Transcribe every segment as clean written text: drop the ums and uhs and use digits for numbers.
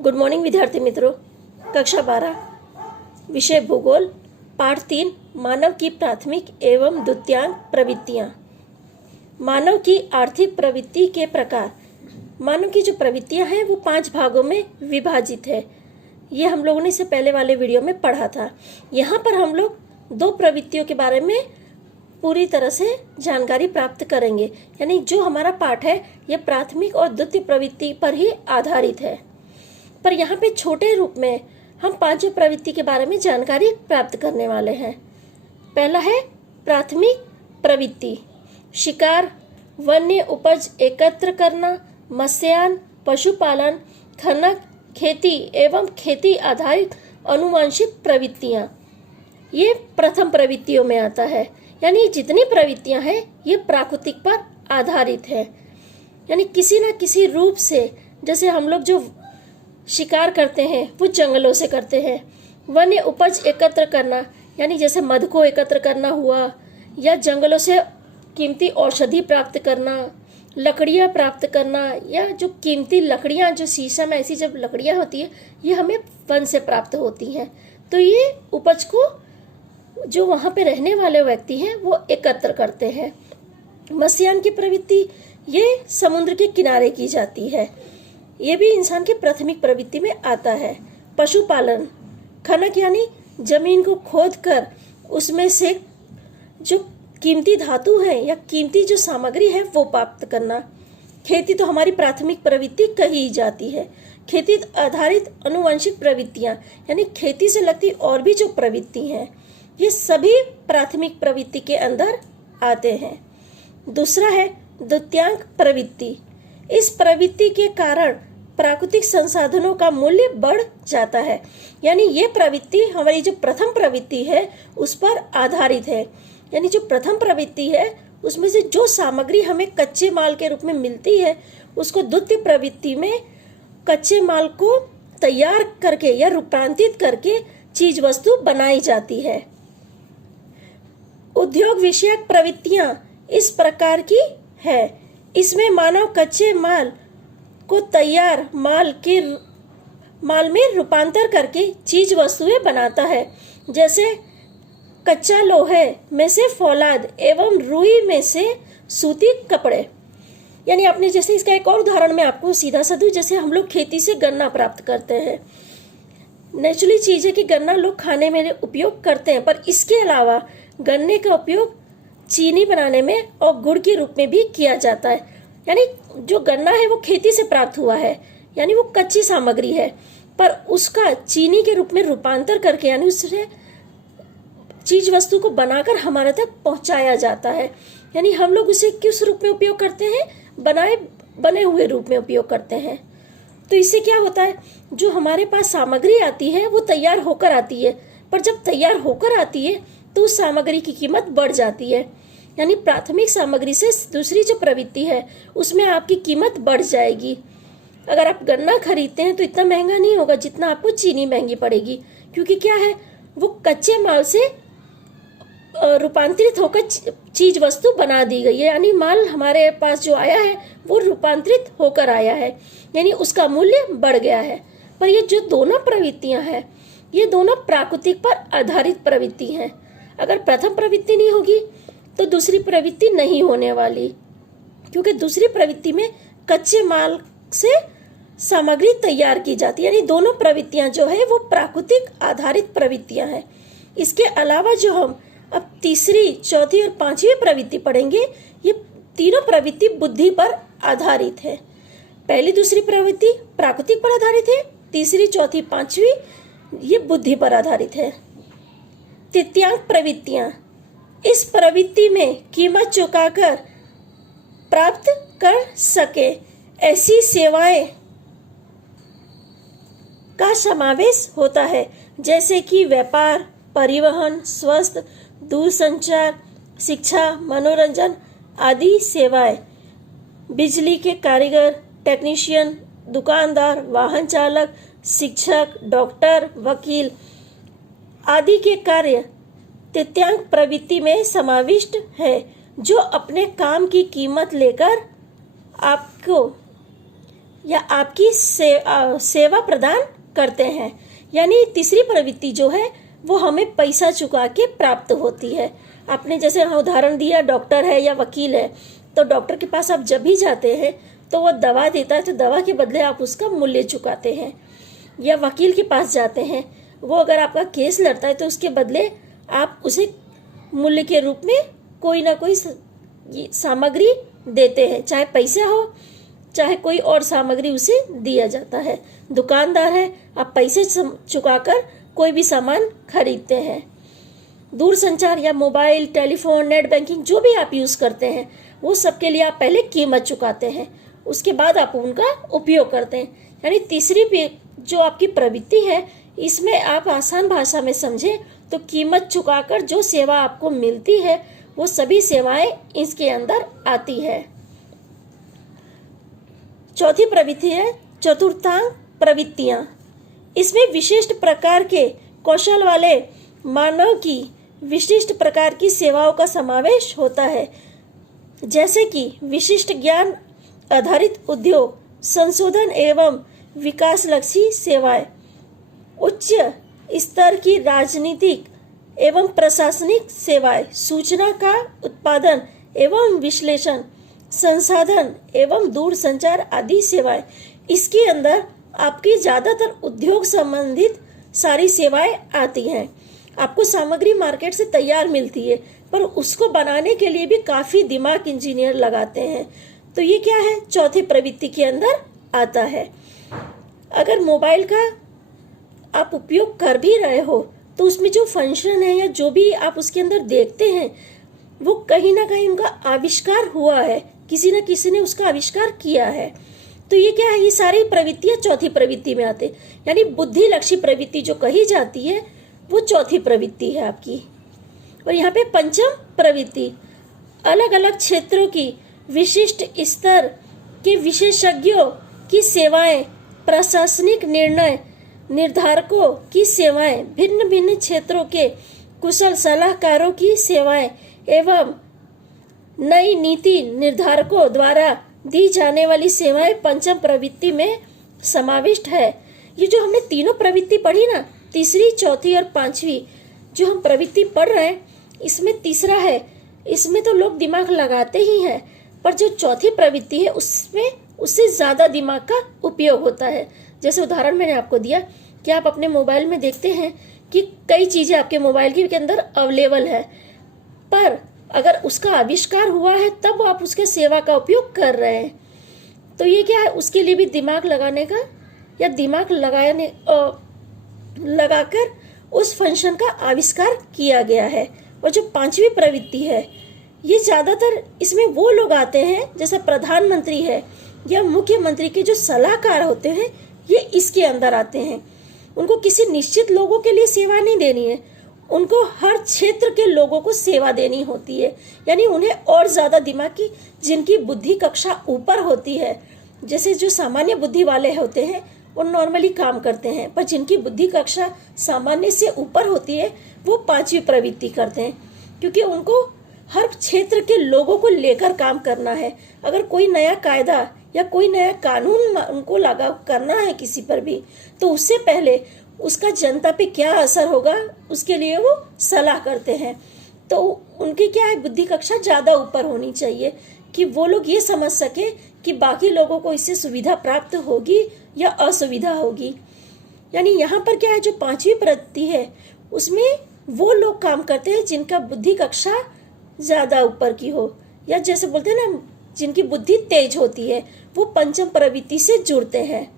Good morning विद्यार्थी मित्रों। कक्षा 12 विषय भूगोल पाठ 3 मानव की प्राथमिक एवं द्वितीयक प्रवृत्तियाँ। मानव की आर्थिक प्रवृत्ति के प्रकार। मानव की जो प्रवृत्तियाँ हैं वो 5 भागों में विभाजित है। ये हम लोगों ने इससे पहले वाले वीडियो में पढ़ा था। यहाँ पर हम लोग 2 प्रवृत्तियों के बारे में पूरी तरह से जानकारी प्राप्त करेंगे। यानी जो हमारा पाठ है ये प्राथमिक और द्वितीय प्रवृत्ति पर ही आधारित है, पर यहाँ पे छोटे रूप में हम 5 प्रवृत्ति के बारे में जानकारी प्राप्त करने वाले हैं। पहला है प्राथमिक प्रवृत्ति, शिकार, वन्य उपज एकत्र करना, मत्स्यायन, पशुपालन, खनन, खेती एवं खेती आधारित आनुवंशिक प्रवृत्तियाँ। ये प्रथम प्रवृत्तियों में आता है। यानी जितनी प्रवृत्तियाँ हैं ये प्राकृतिक पर आधारित है। यानी किसी न किसी रूप से, जैसे हम लोग जो शिकार करते हैं वो जंगलों से करते हैं। वन्य उपज एकत्र करना यानी जैसे मध को एकत्र करना हुआ, या जंगलों से कीमती औषधि प्राप्त करना, लकड़ियाँ प्राप्त करना, या जो कीमती लकड़ियाँ जो शीशम ऐसी जब लकड़ियाँ होती है ये हमें वन से प्राप्त होती हैं। तो ये उपज को जो वहाँ पे रहने वाले व्यक्ति हैं वो एकत्र करते हैं। मत्स्यायन की प्रवृत्ति ये समुद्र के किनारे की जाती है। ये भी इंसान की प्राथमिक प्रवृत्ति में आता है। पशुपालन, खनन यानी जमीन को खोद कर उसमें से जो कीमती धातु है या कीमती जो सामग्री है वो प्राप्त करना। खेती तो हमारी प्राथमिक प्रवृत्ति कही जाती है। खेती आधारित आनुवंशिक प्रवृत्तियाँ यानी खेती से लगती और भी जो प्रवृत्ति हैं ये सभी प्राथमिक प्रवृत्ति के अंदर आते हैं। दूसरा है द्वितीयक प्रवृत्ति। इस प्रवृत्ति के कारण प्राकृतिक संसाधनों का मूल्य बढ़ जाता है। यानी ये प्रवृत्ति हमारी जो प्रथम प्रवृत्ति है उस पर आधारित है। यानी जो प्रथम प्रवृत्ति है उसमें से जो सामग्री हमें कच्चे माल के रूप में मिलती है उसको द्वितीय प्रवृत्ति में कच्चे माल को तैयार करके या रूपांतरित करके चीज वस्तु बनाई जाती है। उद्योग विषयक प्रवृत्तियां इस प्रकार की है। इसमें मानव कच्चे माल को तैयार माल में रूपांतर करके चीज वस्तुएं बनाता है। जैसे कच्चा लोहे में से फौलाद एवं रुई में से सूती कपड़े। यानी आपने जैसे इसका एक और उदाहरण मैं आपको सीधा सा दूं, जैसे हम लोग खेती से गन्ना प्राप्त करते हैं। नेचुरली चीज है कि गन्ना लोग खाने में उपयोग करते हैं, पर इसके अलावा गन्ने का उपयोग चीनी बनाने में और गुड़ के रूप में भी किया जाता है। यानी जो गन्ना है वो खेती से प्राप्त हुआ है, यानी वो कच्ची सामग्री है, पर उसका चीनी के रूप में रूपांतर करके यानी उससे चीज वस्तु को बनाकर हमारे तक पहुंचाया जाता है। यानी हम लोग उसे किस रूप में उपयोग करते हैं? बने हुए रूप में उपयोग करते हैं। तो इससे क्या होता है, जो हमारे पास सामग्री आती है वो तैयार होकर आती है, पर जब तैयार होकर आती है तो उस सामग्री की कीमत बढ़ जाती है। यानी प्राथमिक सामग्री से दूसरी जो प्रवृत्ति है उसमें आपकी कीमत बढ़ जाएगी। अगर आप गन्ना खरीदते हैं तो इतना महंगा नहीं होगा जितना आपको चीनी महंगी पड़ेगी, क्योंकि क्या है वो कच्चे माल से रूपांतरित होकर चीज वस्तु बना दी गई है। यानी माल हमारे पास जो आया है वो रूपांतरित होकर आया है, यानी उसका मूल्य बढ़ गया है। पर ये जो दोनों प्रवृत्तियां हैं ये दोनों प्राकृतिक पर आधारित प्रवृत्ति हैं। अगर प्रथम प्रवृत्ति नहीं होगी तो दूसरी प्रवृत्ति नहीं होने वाली, क्योंकि दूसरी प्रवृत्ति में कच्चे माल से सामग्री तैयार की जाती है। यानी दोनों प्रवृत्तियां जो है वो प्राकृतिक आधारित प्रवृत्तियां हैं। इसके अलावा जो हम अब तीसरी, चौथी और पांचवी प्रवृत्ति पढ़ेंगे, ये तीनों प्रवृत्ति बुद्धि पर आधारित है। पहली दूसरी प्रवृत्ति प्राकृतिक पर आधारित है, तीसरी चौथी पांचवी ये बुद्धि पर आधारित है। तृतीयक प्रवृत्तियां, इस प्रवृत्ति में कीमत चुकाकर प्राप्त कर सके ऐसी सेवाएं का समावेश होता है, जैसे कि व्यापार, परिवहन, स्वास्थ्य, दूरसंचार, शिक्षा, मनोरंजन आदि सेवाएं। बिजली के कारीगर, टेक्नीशियन, दुकानदार, वाहन चालक, शिक्षक, डॉक्टर, वकील आदि के कार्य तृतीयक प्रवृत्ति में समाविष्ट है, जो अपने काम की कीमत लेकर आपको या आपकी सेवा प्रदान करते हैं। यानी तीसरी प्रवृत्ति जो है वो हमें पैसा चुका के प्राप्त होती है। आपने जैसे उदाहरण दिया, डॉक्टर है या वकील है, तो डॉक्टर के पास आप जब भी जाते हैं तो वो दवा देता है, तो दवा के बदले आप उसका मूल्य चुकाते हैं। या वकील के पास जाते हैं, वो अगर आपका केस लड़ता है तो उसके बदले आप उसे मूल्य के रूप में कोई ना कोई सामग्री देते हैं, चाहे पैसा हो चाहे कोई और सामग्री उसे दिया जाता है। दुकानदार है, आप पैसे चुकाकर कोई भी सामान खरीदते हैं। दूर संचार या मोबाइल, टेलीफोन, नेट बैंकिंग जो भी आप यूज करते हैं, वो सबके लिए आप पहले कीमत चुकाते हैं, उसके बाद आप उनका उपयोग करते हैं। यानी तीसरी भी जो आपकी प्रवृत्ति है, इसमें आप आसान भाषा में समझें तो कीमत चुकाकर जो सेवा आपको मिलती है वो सभी सेवाएं इसके अंदर आती है। चौथी प्रवृत्ति है चतुर्थांग प्रवृत्तियां। इसमें विशिष्ट प्रकार के कौशल वाले मानव की विशिष्ट प्रकार की सेवाओं का समावेश होता है, जैसे कि विशिष्ट ज्ञान आधारित उद्योग, संशोधन एवं विकासलक्षी सेवाएं, उच्च स्तर की राजनीतिक एवं प्रशासनिक सेवाएं, सूचना का उत्पादन एवं विश्लेषण, संसाधन एवं दूर संचार आदि सेवाएं। इसके अंदर आपकी ज़्यादातर उद्योग संबंधित सारी सेवाएं आती हैं। आपको सामग्री मार्केट से तैयार मिलती है, पर उसको बनाने के लिए भी काफ़ी दिमाग इंजीनियर लगाते हैं। तो ये क्या है, चौथी प्रवृत्ति के अंदर आता है। अगर मोबाइल का आप उपयोग कर भी रहे हो तो उसमें जो फंक्शन है या जो भी आप उसके अंदर देखते हैं वो कहीं ना कहीं उनका आविष्कार हुआ है, किसी न किसी ने उसका आविष्कार किया है। तो ये क्या है, ये सारी प्रवृत्तियां चौथी प्रवृत्ति में आते, यानी बुद्धि लक्षी प्रवृत्ति जो कही जाती है वो चौथी प्रवृत्ति है आपकी। और यहाँ पे पंचम प्रवृत्ति अलग अलग क्षेत्रों की विशिष्ट स्तर के विशेषज्ञों की सेवाएं, प्रशासनिक निर्णय निर्धारकों की सेवाएं, भिन्न भिन्न क्षेत्रों के कुशल सलाहकारों की सेवाएं एवं नई नीति निर्धारकों द्वारा दी जाने वाली सेवाएं पंचम प्रवृत्ति में समाविष्ट है। ये जो हमने तीनों प्रवृत्ति पढ़ी ना, तीसरी, चौथी और पांचवी जो हम प्रवृत्ति पढ़ रहे हैं, इसमें तीसरा है, इसमें तो लोग दिमाग लगाते ही हैं, पर जो चौथी प्रवृत्ति है उसमें उससे ज्यादा दिमाग का उपयोग होता है। जैसे उदाहरण मैंने आपको दिया कि आप अपने मोबाइल में देखते हैं कि कई चीजें आपके मोबाइल के अंदर अवेलेबल है, पर अगर उसका आविष्कार हुआ है तब आप उसके सेवा का उपयोग कर रहे हैं। तो ये क्या है, उसके लिए भी दिमाग लगाने का या दिमाग लगाकर उस फंक्शन का आविष्कार किया गया है। और जो पांचवी प्रवृत्ति है, ये ज्यादातर इसमें वो लोग आते हैं जैसे प्रधानमंत्री है या मुख्यमंत्री के जो सलाहकार होते हैं, ये इसके अंदर आते हैं। उनको किसी निश्चित लोगों के लिए सेवा नहीं देनी है, उनको हर क्षेत्र के लोगों को सेवा देनी होती है। यानी उन्हें और ज्यादा दिमाग की, जिनकी बुद्धि कक्षा ऊपर होती है, जैसे जो सामान्य बुद्धि वाले होते हैं वो नॉर्मली काम करते हैं, पर जिनकी बुद्धि कक्षा सामान्य से ऊपर होती है वो पांचवी प्रवृत्ति करते हैं, क्योंकि उनको हर क्षेत्र के लोगों को लेकर काम करना है। अगर कोई नया कायदा या कोई नया कानून उनको लागू करना है किसी पर भी, तो उससे पहले उसका जनता पे क्या असर होगा उसके लिए वो सलाह करते हैं। तो उनकी क्या है, बुद्धि कक्षा ज्यादा ऊपर होनी चाहिए कि वो लोग ये समझ सके कि बाकी लोगों को इससे सुविधा प्राप्त होगी या असुविधा होगी। यानी यहाँ पर क्या है, जो पांचवी प्रवृत्ति है उसमें वो लोग काम करते हैं जिनका बुद्धि कक्षा ज्यादा ऊपर की हो, या जैसे बोलते हैं ना जिनकी बुद्धि तेज होती है, वो पंचम प्रवृत्ति से जुड़ते हैं।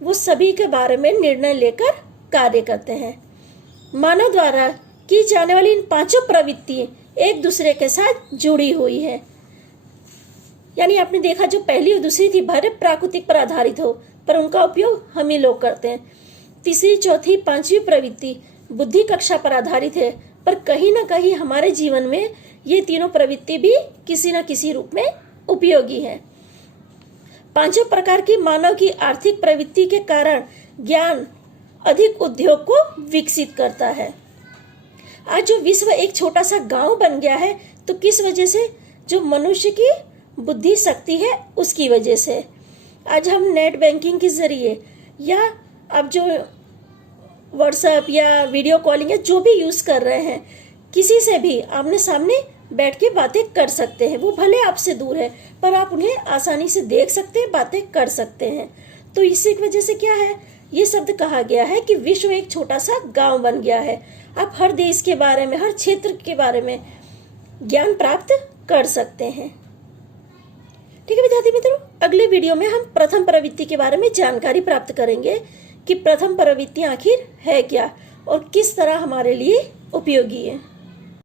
वो सभी के बारे में निर्णय लेकर कार्य करते हैं। मानव द्वारा की जाने वाली इन पांचों प्रवृत्ति एक दूसरे के साथ जुड़ी हुई है। यानी आपने देखा जो पहली और दूसरी थी भले प्राकृतिक पर आधारित हो, पर उनका उपयोग हम ही लोग करते हैं। तीसरी, चौथी, पांचवी प्रवृत्ति बुद्धि कक्षा पर आधारित है, पर कहीं ना कहीं हमारे जीवन में ये तीनों प्रवृत्ति भी किसी न किसी रूप में उपयोगी है। पांचों प्रकार की मानव की आर्थिक प्रवृत्ति के कारण ज्ञान अधिक उद्योग को विकसित करता है। आज जो विश्व एक छोटा सा गांव बन गया है, तो किस वजह से, जो मनुष्य की बुद्धि शक्ति है उसकी वजह से। आज हम नेट बैंकिंग के ज़रिए या अब जो व्हाट्सएप या वीडियो कॉलिंग या जो भी यूज़ कर रहे हैं, किसी से भी आमने सामने बैठ के बातें कर सकते हैं। वो भले आपसे दूर है पर आप उन्हें आसानी से देख सकते हैं, बातें कर सकते हैं। तो इसी की वजह से क्या है, ये शब्द कहा गया है कि विश्व एक छोटा सा गांव बन गया है। आप हर देश के बारे में, हर क्षेत्र के बारे में ज्ञान प्राप्त कर सकते हैं। ठीक है विद्यार्थी मित्रों, अगले वीडियो में हम प्रथम प्रवृत्ति के बारे में जानकारी प्राप्त करेंगे कि प्रथम प्रवृत्ति आखिर है क्या और किस तरह हमारे लिए उपयोगी है।